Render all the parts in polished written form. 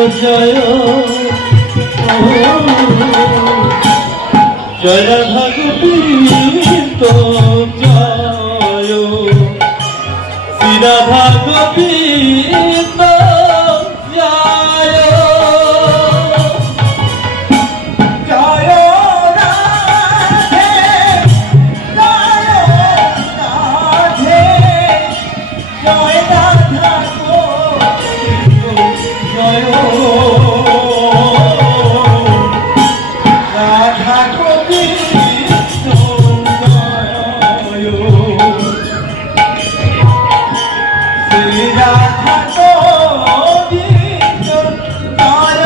জয় জয় রাধা গোবিন্দ জয় শ্রী রাধা গোবিন্দ জয় জয় রাধে জয় রাধে জয় রাধা গোবিন্দ জয় রাধা গোবিন্দ জয় শ্রী রাধা গোবিন্দ জয়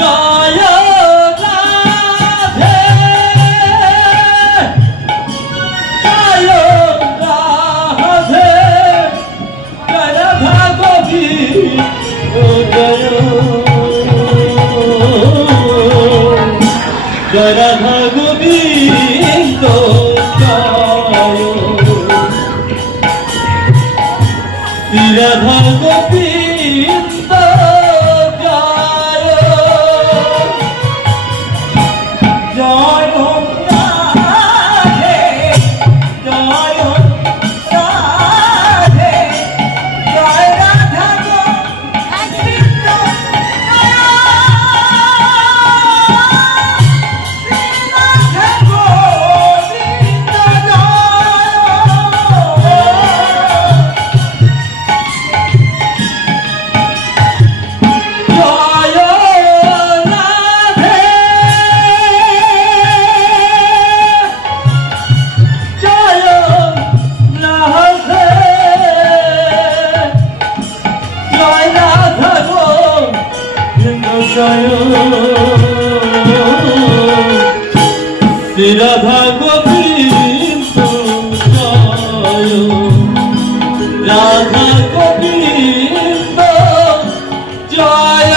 জয় রাধে জয় রাধে জয় রাধা গোবিন্দ জয় জয় রাধা গোবিন্দ জয় শ্রী রাধা গোবিন্দ জয় জয় রাধে জয় রাধে জয় রাধা গোবিন্দ শ্রী রাধা গোবিন্দ জয় রাধা গোবিন্দ জয়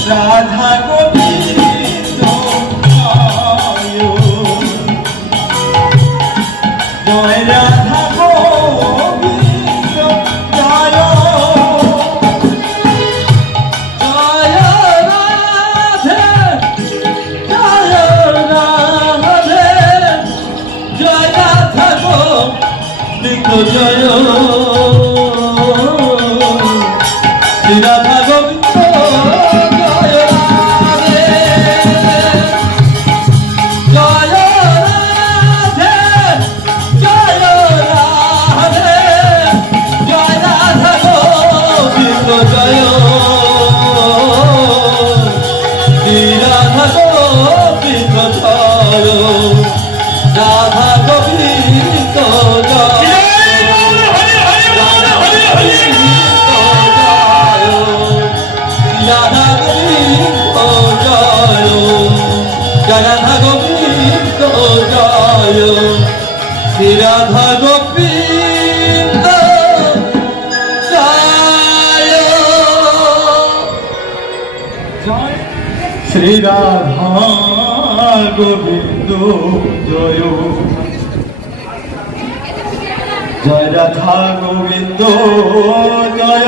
জয় রাধা গোবিন্দ জয় জয় রাধা গোবিন্দ জয় রাধা গোবিন্দ জয় জয় রাধা গোবিন্দ জয় জয় রাধে জয় রাধে জয় রাধা গোবিন্দ জয় শ্রী রাধা গোবিন্দ রাধা গোবিন্দ জয় রাধা গোবিন্দ জয় রাধা গোবিন্দ জয় শ্রী রাধা গোবিন্দ জয় শ্রী রাধা গোবিন্দ জয় জয় রাধা গোবিন্দ জয়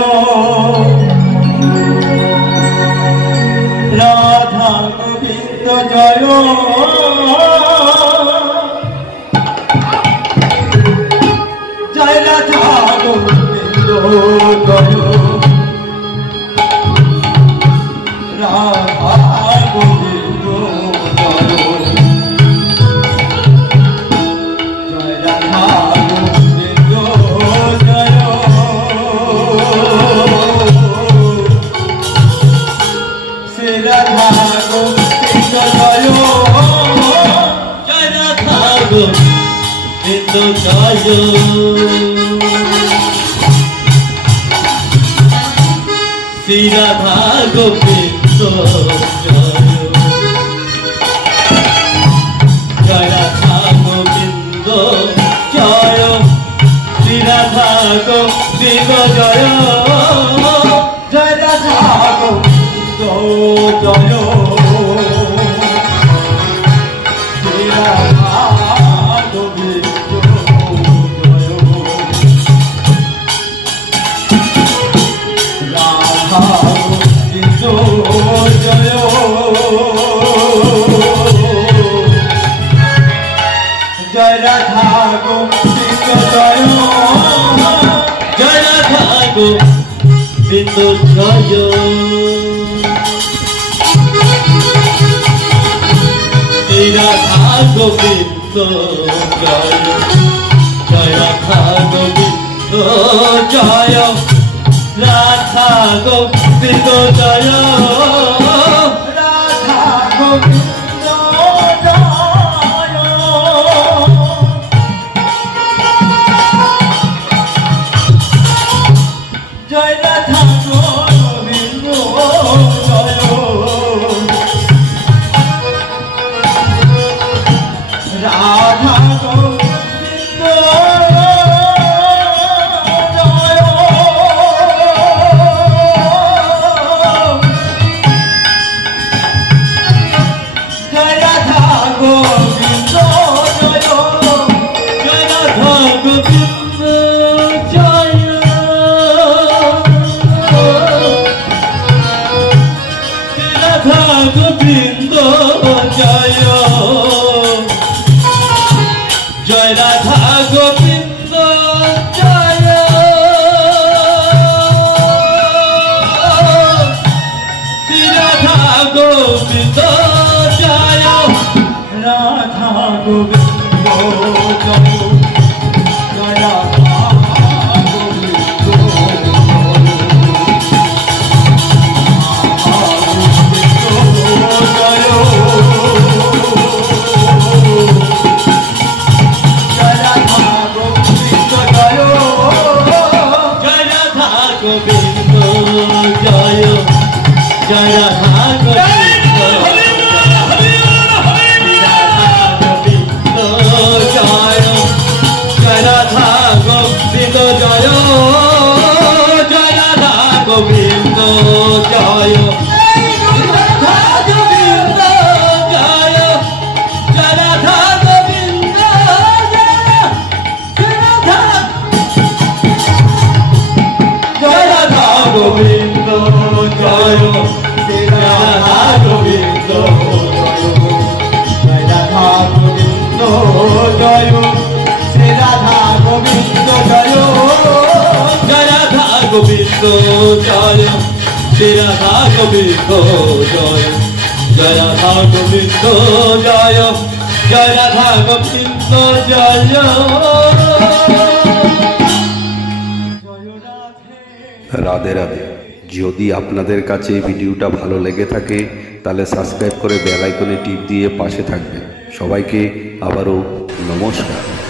রাধা গোবিন্দ জয় গোবিন্দ জয় শ্রী রাধা গোবিন্দ জয় জয় রাধা গোবিন্দ জয় শ্রী রাধা গোবিন্দ জয় জয় রাধা গোবিন্দ জয় শ্রী রাধা গোবিন্দ জয় রাধা গোবিন্দ জয় জয় রাধা গোবিন্দ জয় জয় রাধা গোবিন্দ জয় শ্রী রাধা গোবিন্দ জয় জয় রাধা গোবিন্দ জয় রাধা গোবিন্দ জয় রাধা গোবিন্দ জয় রাধা গোবিন্দ জয় রাধা গোবিন্দ জয় জয় রাধা গোবিন্দ জয় জয় রাধা গোবিন্দ জয় রাধা গোবিন্দ জয় জয় রাধা গোবিন্দ জয় শ্রী রাধা গোবিন্দ জয় রাধা গোবিন্দ জয় জয় রাধা গোবিন্দ গোবিন্দ জয় জয় রাধা গোবিন্দ জয় জয় রাধা গোবিন্দ জয় জয় রাধা গোবিন্দ জয় রাধা গোবিন্দ জয় জয় রাধা গোবিন্দ জয় রাধা গোবিন্দ জয় শ্রী রাধা গোবিন্দ জয় রাধা গোবিন্দ জয় শ্রী রাধা গোবিন্দ জয় জয় রাধা গোবিন্দ জয় শ্রী রাধা গোবিন্দ জয় জয় রাধা গোবিন্দ জয় জয় রাধা গোবিন্দ জয় রাধে রাধে। যদি আপনাদের কাছে এই ভিডিওটা ভালো লেগে থাকে তাহলে সাবস্ক্রাইব করে বেল আইকনে টিপ দিয়ে পাশে থাকবেন। সবাইকে আবারও নমস্কার।